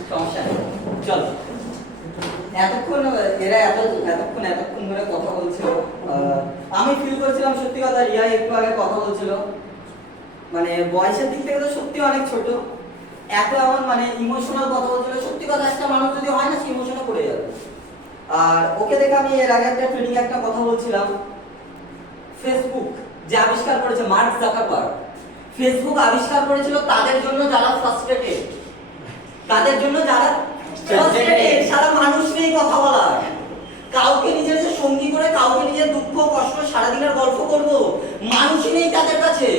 সমস্যা নেই, চল। এতক্ষণ এরা এতক্ষণ ধরে কথা বলছিল, আমি ফিল করছিলাম সত্যি কথা, রিয়া একটু আগে কথা বলছিল, মানে বয়সের দিক থেকে তো সত্যি অনেক ছোট, এত এমন মানে ইমোশনাল কথা বলছিল। সত্যি কথা, একটা মানুষ যদি হয় না, সে ইমোশনে পড়ে যাবে। আর ওকে দেখে আমি এর আগে একটা ট্রেনিং একটা কথা বলছিলাম, ফেসবুক যে আবিষ্কার করেছে মার্ক জাকারবার্গ, ফেসবুক আবিষ্কার করেছিল তাদের জন্য যারা ফ্রাস্ট্রেটেড, তাদের জন্য যারা ফ্রাস্ট্রেটেড, সারা মানুষ নেই কথা বলার, কাউকে নিজের যে সঙ্গী করে, কাউকে নিজের দুঃখ কষ্ট সারাদিনের গল্প করব, মানুষই নেই তাদের কাছে।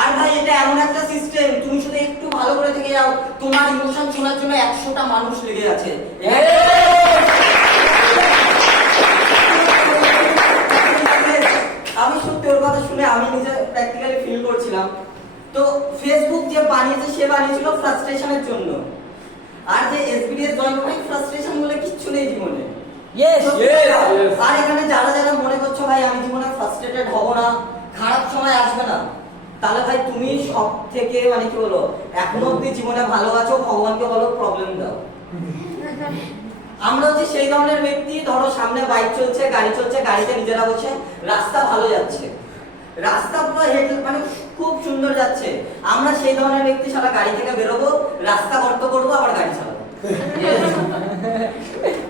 আর ভাই এটা এমন একটা সিস্টেম, তুমি শুধু একটু ভালো করে থেকে যাও, তোমার ইমোশন শোনার জন্য 100টা মানুষ লেগে আছে। আমি সত্যি ওর কথা শুনে আমি নিজে প্র্যাকটিক্যালি ফিল করছিলাম। তো ফেসবুক যে বানিয়েছে, সে বানিয়েছিল ফ্রাস্ট্রেশনের জন্য। আর যে এসবিএস জয়েন করে, ফ্রাস্ট্রেশন বলে কিচ্ছু নেই জীবনে। আর এখানে যারা যারা মনে করছো ভাই আমি জীবনে ফ্রাস্ট্রেটেড হব না, খারাপ সময় আসবে না, তাহলে ভাই তুমি সব থেকে মানে কি বলো, এখনো অব্দি জীবনে ভালো আছো, ভগবানকে বলো প্রবলেম দাও। আমরা হচ্ছে সেই ধরনের ব্যক্তি, ধরো সামনে বাইক চলছে, গাড়ি চলছে, গাড়িতে নিজেরা বসে, রাস্তা ভালো যাচ্ছে, রাস্তা পুরো হেড মানে খুব সুন্দর যাচ্ছে, আমরা সেই ধরনের ব্যক্তি, সারা গাড়ি থেকে বেরোবো, রাস্তা গর্ত করবো, আবার গাড়ি চালাবো।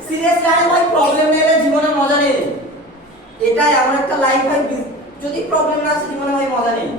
সিরিয়াস লাইফ ভাই, প্রবলেম এলে জীবনে মজা নেই। এটা এমন একটা লাইফ ভাই, যদি প্রবলেম না আসে জীবনে ভাই মজা নেই।